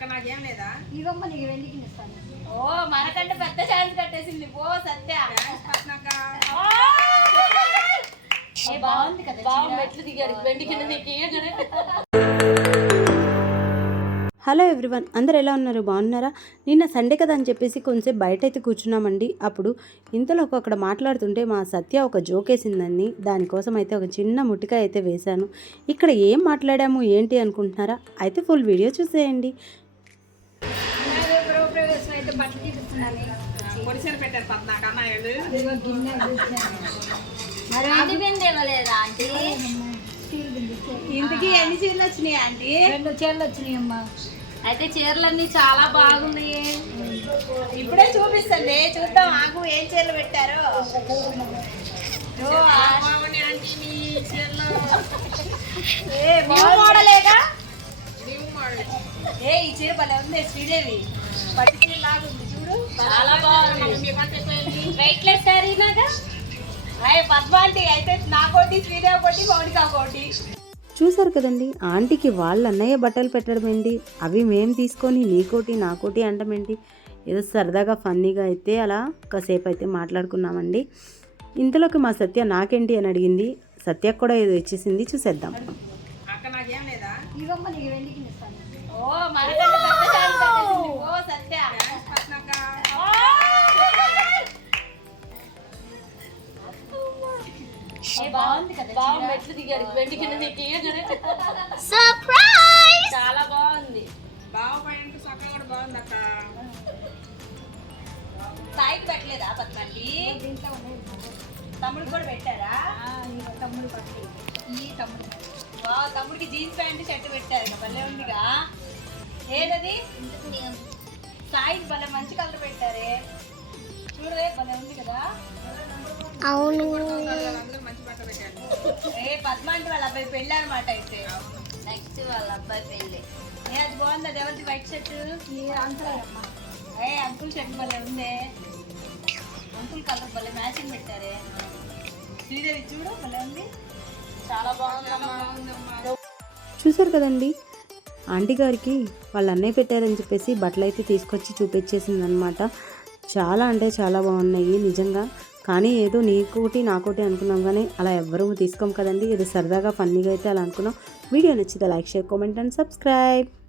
అక్క నాకేం లేదా? ఇవమ్మ నీకు వెండికి ఇస్తాను. ఓ మనకంటే పెద్ద ఛాన్స్ కట్టేసింది. ఓ సత్య. థ్యాంక్స్ పద్మక్క. ఏ, బాగుంది కదా బాగుంది మెట్లు దిగాడు వెండి కింద నీకు ఇయ్యగానే హలో ఎవ్రీవన్ అందరు ఎలా ఉన్నారు? బాగున్నారా? నిన్న సండే కదా అని చెప్పేసి కొంచెం బయట అయితే కూర్చున్నామండి. అప్పుడు ఇంతలో ఒక అక్కడ మాట్లాడుతుంటే మా సత్య ఒక జోక్ వేసిందని దానికోసం అయితే ఒక చిన్న ముట్టికాయ అయితే వేశాను. ఇక్కడ ఏం మాట్లాడాము ఏంటి అనుకుంటున్నారా? అయితే ఫుల్ వీడియో చూసేయండి. అయితే బట్టలు పెట్టారు పద్నాక అమ్మాయిలు. ఇంతకీ ఎన్ని చీరలు వచ్చినాయి ఆంటీ? రెండు చీరలు వచ్చినాయి అమ్మ. అయితే చీరలన్నీ చాలా బాగున్నాయి. ఇప్పుడే చూపిస్తుంది. చూద్దాం. ఆకు ఏం చీరలు పెట్టారు. ఏ, న్యూ మోడలేగా? ఏ ఈ చీర భలే ఉంది శ్రీదేవి. పట్టు చీర లాగా ఉంది చూడు. చాలా బాగుంది. మీకంటే ఎక్కువ వెయిట్లెస్ శారీ నాగా అయ్యే పద్మాంటి అయితే నా కోటి శ్రీదేవి కోటి మౌనిక కోటి చూసారు కదండి ఆంటీకి వాళ్ళ అన్నయ్య బట్టలు పెట్టడం ఏంటి? అవి మేము తీసుకొని నీకోటి నాకోటి అంటాం ఏంటి? ఏదో సరదాగా ఫన్నీగా అయితే అలా కాసేపు అయితే మాట్లాడుకున్నామండి. ఇంతలోకి మా సత్య నాకేంటి అని అడిగింది? సత్యకు కూడా ఏదో ఇచ్చేసింది చూసేద్దాం అక్క నాకేం లేదా ఇవమ్మ నీకు వెండికి ఇస్తాను ఓ మనకంటే పెద్ద ఛాన్స్ కట్టేసింది ఓ సత్య ఏ, బాగుంది కదా బాగుంది మెట్లు దిగాడు వెండి కింద నీకు ఇయ్యగానే సర్ప్రైజ్ చాలా బాగుంది. సాయికి పెట్టలేదా ఉన్నాయి. తమ్ముడు కూడా పెట్టారా? తమ్ముడు ఈ తమ్ముడు. తమ్ముడికి జీన్స్ ప్యాంట్ షర్ట్ పెట్టారు. ఇక భలే ఉందిగా. ఏదది? సాయికి భలే మంచి కలర్ పెట్టారే. చూడవే భలే ఉంది కదా. అందరూ మంచి బట్ట పెట్టారు ఏ పద్మ అంటే వాళ్ళ అబ్బాయి పెళ్ళి అనమాట అయితే. నెక్స్ట్ వాళ్ళ అబ్బాయి పెళ్ళి. ఏ అది బాగుంది అది ఎవరిది? White shirt? అమ్మ. ఏ అంకుల్ షర్ట్ భలే ఉంది. అంకుల్ కలర్ భలే మ్యాచింగ్ పెట్టారే. శ్రీదేవి చూడు భలే ఉంది. చూసారు కదండి? ఆంటీ గారికి వాళ్ళ అన్నయ్య పెట్టారని చెప్పేసి బట్టలు అయితే తీసుకొచ్చి చూపించేసింది అనమాట చాలా అంటే చాలా బాగున్నాయి నిజంగా. కానీ ఏదో నీకోటి నాకోటి అనుకున్నాం కానీ అలా ఎవ్వరూ తీసుకోం కదండి. ఏదో సరదాగా ఫన్నీగా అయితే అలా అనుకున్నాం. వీడియో నచ్చితే like share comment and subscribe.